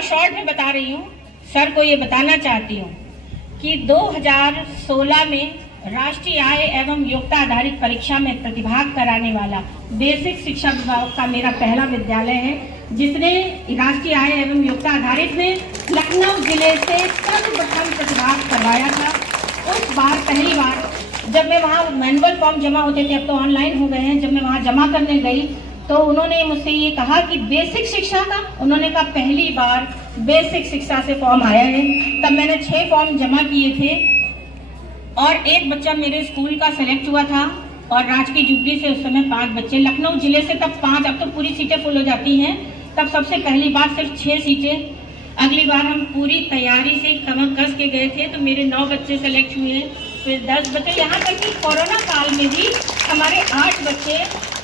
बहुत शॉर्ट में बता रही हूँ। सर को ये बताना चाहती हूँ कि 2016 में राष्ट्रीय आय एवं योग्यता आधारित परीक्षा में प्रतिभाग कराने वाला बेसिक शिक्षा विभाग का मेरा पहला विद्यालय है, जिसने राष्ट्रीय आय एवं योग्यता आधारित में लखनऊ जिले से सर्वप्रथम प्रतिभाग करवाया था। उस बार पहली बार जब मैं वहाँ मैनुअल फॉर्म जमा होते थे, अब तो ऑनलाइन हो गए हैं, जब मैं वहाँ जमा करने गई तो उन्होंने मुझसे ये कहा कि बेसिक शिक्षा का, उन्होंने कहा पहली बार बेसिक शिक्षा से फॉर्म आया है। तब मैंने 6 फॉर्म जमा किए थे और एक बच्चा मेरे स्कूल का सेलेक्ट हुआ था और राजकीय जुबली से उस समय 5 बच्चे, लखनऊ जिले से तब 5, अब तो पूरी सीटें फुल हो जाती हैं, तब सबसे पहली बार सिर्फ 6 सीटें। अगली बार हम पूरी तैयारी से कमर कस के गए थे तो मेरे 9 बच्चे सेलेक्ट हुए, फिर 10 बच्चे, यहाँ तक कि कोरोना काल में भी हमारे 8 बच्चे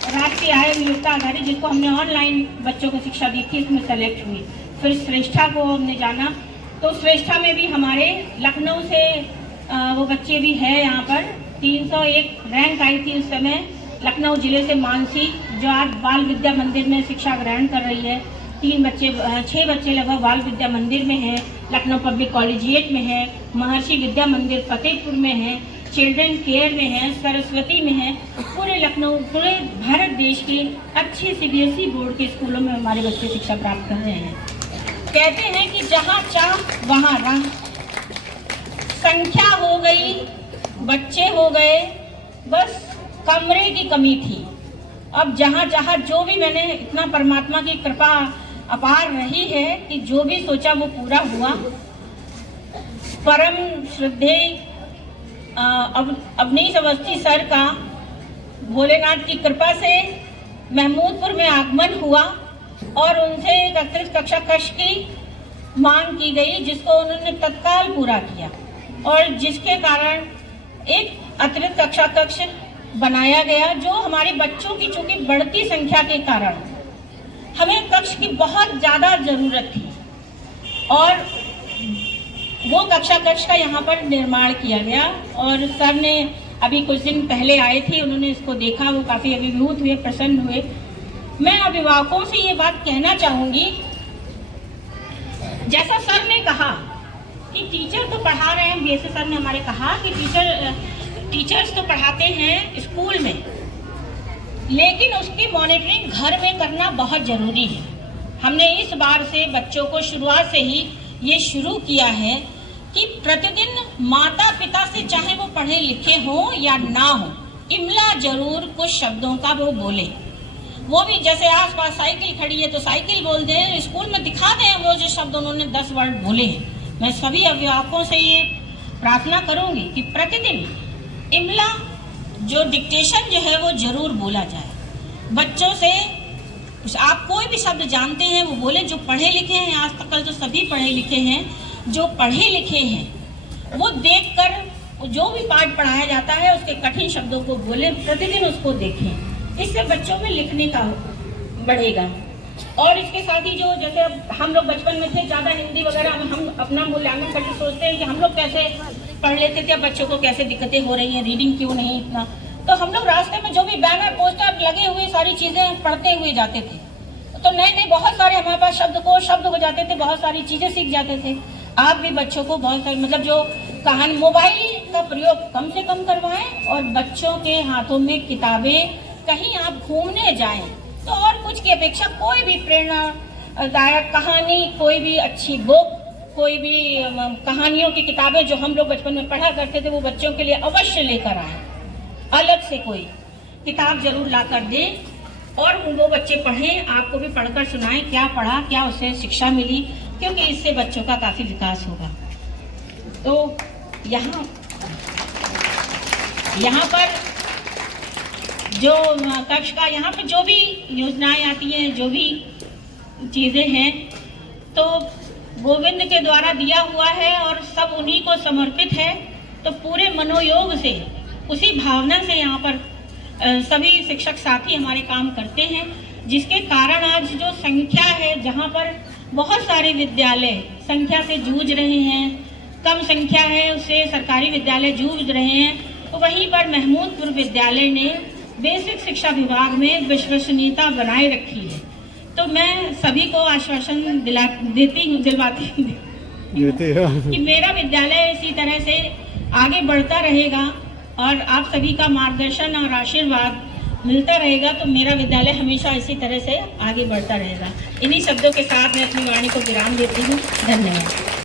राष्ट्रीय आय योग्यता आधारित, जिसको हमने ऑनलाइन बच्चों को शिक्षा दी थी, इसमें सेलेक्ट हुई। फिर श्रेष्ठा को हमने जाना तो श्रेष्ठा में भी हमारे लखनऊ से वो बच्चे भी है यहाँ पर। 301 रैंक आई थी उस समय लखनऊ जिले से मानसी, जो आज बाल विद्या मंदिर में शिक्षा ग्रहण कर रही है। 6 बच्चे लगभग बाल विद्या मंदिर में है, लखनऊ पब्लिक कॉलेजिएट में है, महर्षि विद्या मंदिर फतेहपुर में है, चिल्ड्रन केयर में है, सरस्वती में है। पूरे लखनऊ, पूरे भारत देश के अच्छे सीबीएसई बोर्ड के स्कूलों में हमारे बच्चे शिक्षा प्राप्त कर रहे हैं। कहते हैं कि जहाँ चाह वहाँ राह, संख्या हो गई, बच्चे हो गए, बस कमरे की कमी थी। अब जहाँ जहाँ जो भी, मैंने इतना परमात्मा की कृपा अपार रही है कि जो भी सोचा वो पूरा हुआ। परम श्रद्धेय अवनीश अवस्थी सर का भोलेनाथ की कृपा से महमूदपुर में आगमन हुआ और उनसे एक अतिरिक्त कक्षा कक्ष की मांग की गई, जिसको उन्होंने तत्काल पूरा किया और जिसके कारण एक अतिरिक्त कक्षा कक्ष बनाया गया, जो हमारे बच्चों की चूंकि बढ़ती संख्या के कारण हमें कक्ष की बहुत ज़्यादा ज़रूरत थी और वो कक्षा कक्ष का यहाँ पर निर्माण किया गया। और सर ने अभी कुछ दिन पहले आए थे, उन्होंने इसको देखा, वो काफ़ी अभिभूत हुए, प्रसन्न हुए। मैं अभिभावकों से ये बात कहना चाहूँगी, जैसा सर ने कहा कि टीचर तो पढ़ा रहे हैं, बीएसए सर ने हमारे कहा कि टीचर्स तो पढ़ाते हैं स्कूल में, लेकिन उसकी मॉनिटरिंग घर में करना बहुत ज़रूरी है। हमने इस बार से बच्चों को शुरुआत से ही ये शुरू किया है कि प्रतिदिन माता पिता से, चाहे वो पढ़े लिखे हो या ना हो, इमला जरूर कुछ शब्दों का वो बोले। वो भी जैसे आसपास साइकिल खड़ी है तो साइकिल बोल दें, स्कूल में दिखा दें वो जो शब्द उन्होंने 10 वर्ड बोले हैं। मैं सभी अभिभावकों से ये प्रार्थना करूँगी कि प्रतिदिन इमला जो डिक्टेशन जो है वो जरूर बोला जाए। बच्चों से आप कोई भी शब्द जानते हैं वो बोले, जो पढ़े लिखे हैं, आज तक तो सभी पढ़े लिखे हैं, जो पढ़े लिखे हैं वो देखकर जो भी पाठ पढ़ाया जाता है उसके कठिन शब्दों को बोले, प्रतिदिन उसको देखें। इससे बच्चों में लिखने का बढ़ेगा। और इसके साथ ही जो, जैसे हम लोग बचपन में थे ज़्यादा हिंदी वगैरह, हम अपना मूल्यांकन करके सोचते हैं कि हम लोग कैसे पढ़ लेते थे, अब बच्चों को कैसे दिक्कतें हो रही हैं, रीडिंग क्यों नहीं इतना। तो हम लोग रास्ते में जो भी बैनर पोस्टर लगे हुए सारी चीज़ें पढ़ते हुए जाते थे, तो नए नए बहुत सारे हमारे पास शब्द हो जाते थे, बहुत सारी चीज़ें सीख जाते थे। आप भी बच्चों को बहुत सारी, मतलब जो कहानी, मोबाइल का प्रयोग कम से कम करवाएं और बच्चों के हाथों में किताबें, कहीं आप घूमने जाएं तो और कुछ की अपेक्षा कोई भी प्रेरणादायक कहानी, कोई भी अच्छी बुक, कोई भी कहानियों की किताबें जो हम लोग बचपन में पढ़ा करते थे वो बच्चों के लिए अवश्य लेकर आए। अलग से कोई किताब जरूर ला कर दें और वो बच्चे पढ़ें, आपको भी पढ़कर सुनाएं क्या पढ़ा, क्या उससे शिक्षा मिली, क्योंकि इससे बच्चों का काफ़ी विकास होगा। तो यहाँ पर जो कक्ष का, यहाँ पर जो भी योजनाएं आती हैं, जो भी चीज़ें हैं, तो गोविंद के द्वारा दिया हुआ है और सब उन्हीं को समर्पित है। तो पूरे मनोयोग से, उसी भावना से यहाँ पर सभी शिक्षक साथी हमारे काम करते हैं, जिसके कारण आज जो संख्या है, जहाँ पर बहुत सारे विद्यालय संख्या से जूझ रहे हैं, कम संख्या है उससे सरकारी विद्यालय जूझ रहे हैं, तो वहीं पर महमूदपुर विद्यालय ने बेसिक शिक्षा विभाग में विश्वसनीयता बनाए रखी है। तो मैं सभी को आश्वासन दिलवाती हूँ कि मेरा विद्यालय इसी तरह से आगे बढ़ता रहेगा और आप सभी का मार्गदर्शन और आशीर्वाद मिलता रहेगा, तो मेरा विद्यालय हमेशा इसी तरह से आगे बढ़ता रहेगा। इन्हीं शब्दों के साथ मैं अपनी वाणी को विराम देती हूँ। धन्यवाद।